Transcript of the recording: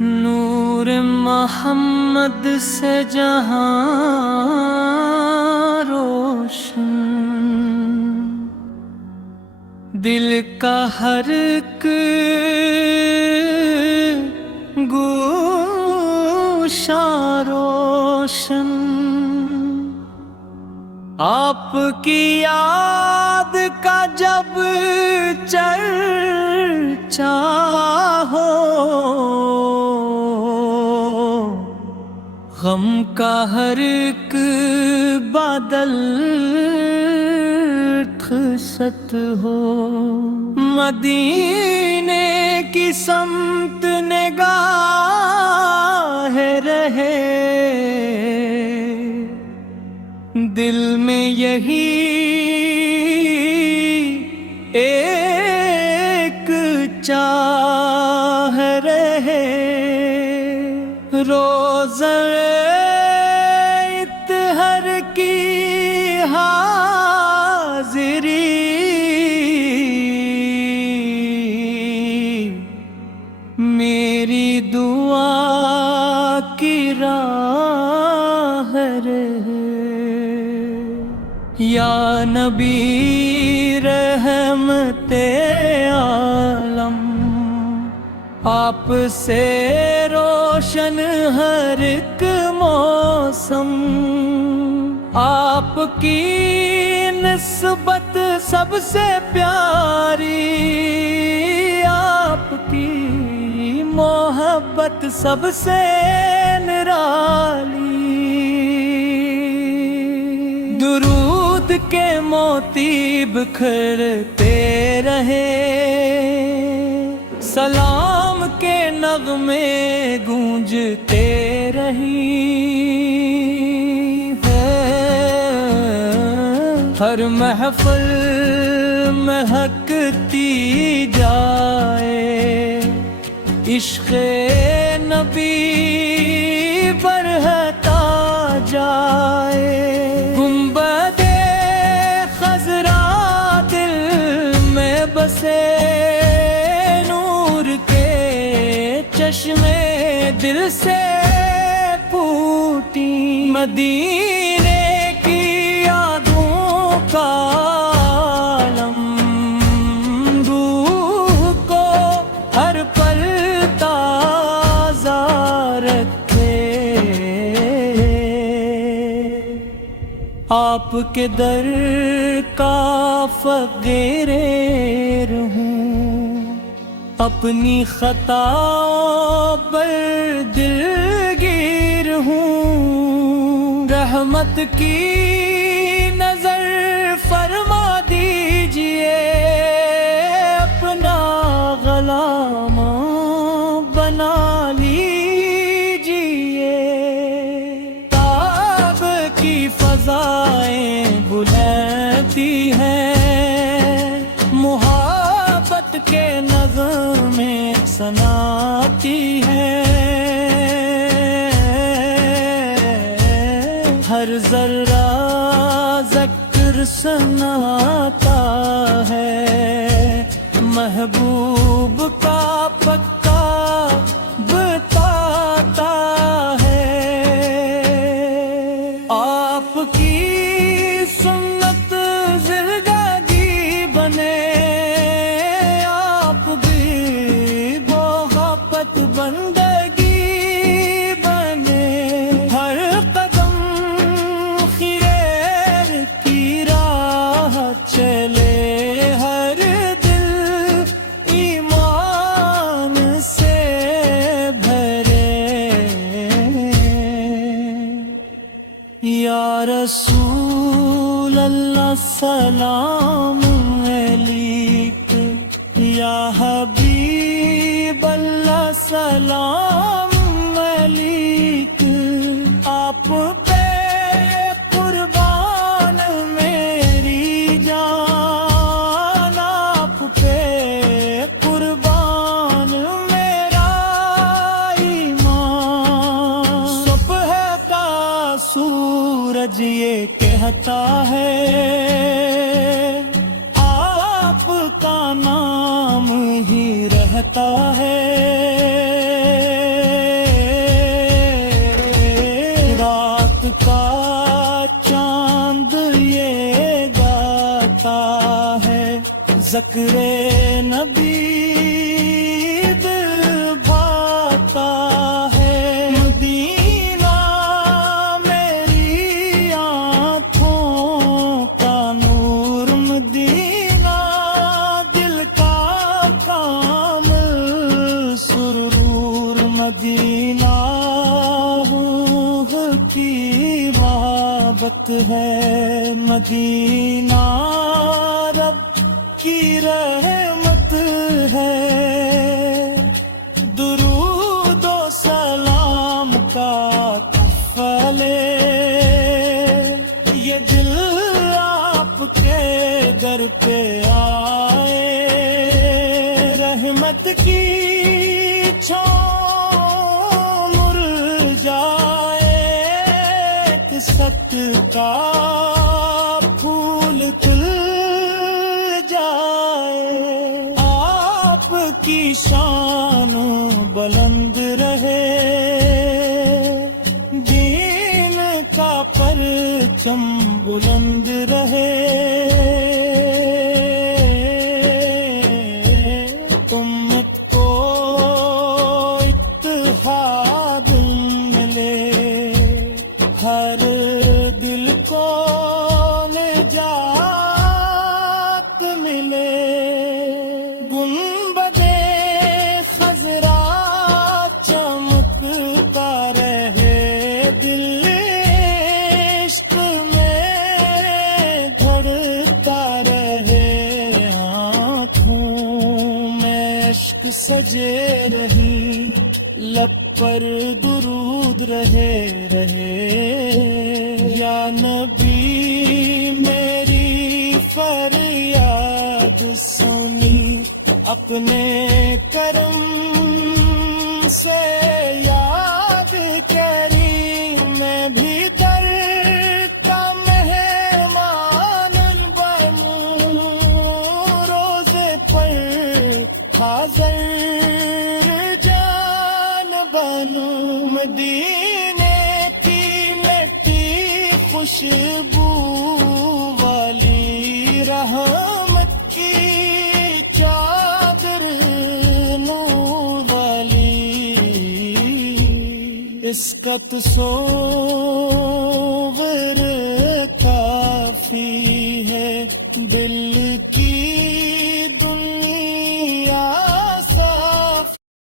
نور محمد سے جہاں روشن، دل کا ہر ایک گوشہ روشن، آپ کی یاد کا جب چرچا ہو، غم کا ہر ایک بادل خست ہو، مدینے کی سمت نگاہ رہے، دل میں یہی ایک چاہ رہے، روزہ اطہر کی حاضری، میری دعا کی راہ رہے، یا نبی رحمت عالم، آپ سے روشن ہر ایک موسم، آپ کی نسبت سب سے پیاری، آپ کی محبت سب سے نرالی، درود کے موتی بکھرتے رہے، سلام کے نغمے گونجتے رہیں، ہر محفل مہکتی جائے، عشق نبی بڑھتا جائے، گنبد خضرا دل میں بسے، نور کے چشمے دل سے پھوٹی، مدینے کی یادوں کا عالم، روح کو ہر پل تازہ رکھے، آپ کے در کا فقیر رہوں، اپنی خطاؤں پر دلگیر ہوں، رحمت کی نظر فرما دیجئے، اپنا غلام بنا لیجئے، تاب کی فضائیں بلندی ہیں، محبت کے نظمیں سناتی ہیں، ہر ذرہ ذکر سناتا ہے، محبوب کا پکا بتاتا ہے، آپ کی سنت زندگی بنے، آپ بھی محبت بندگی بنے، ہر قدم خیر کی راہ چلے، ہر دل ایمان سے بھرے، یا رسول اللہ سلام علیک، یا حبیب اللہ سلام علیک، آپ پہ قربان میری جان، آپ پہ قربان میرا ایمان، صبح کا سورج یہ کہتا ہے، آپ کا نام ہی رہتا ہے، مدینہ روح کی محبت ہے، مدینہ رب کی رحمت ہے، درود و سلام کا تحفلے، یہ دل آپ کے در پہ آئے، رحمت کی چھاؤں مرجھائے، ست کا پھول کھل جائے، آپ کی شان بلند رہے، دین کا پرچم بلند رہے، امت کو اتحاد ملے، ہر دل کو نجات ملے، گنبدِ خضرا چمکتا رہے، دل عشق میں دھڑکتا رہے، آنکھوں میں عشق سجے رہی، لب پر درود رہے یا نبی میری فریاد سنی، اپنے کرم سے یاد کری، میں بھی در کا مہمان بنوں، روزے پر حاضر جان بنوں، مدینے کی مٹی خوشبو والی، رحمت کی چادر نور والی، اس کا تصور کافی ہے، دل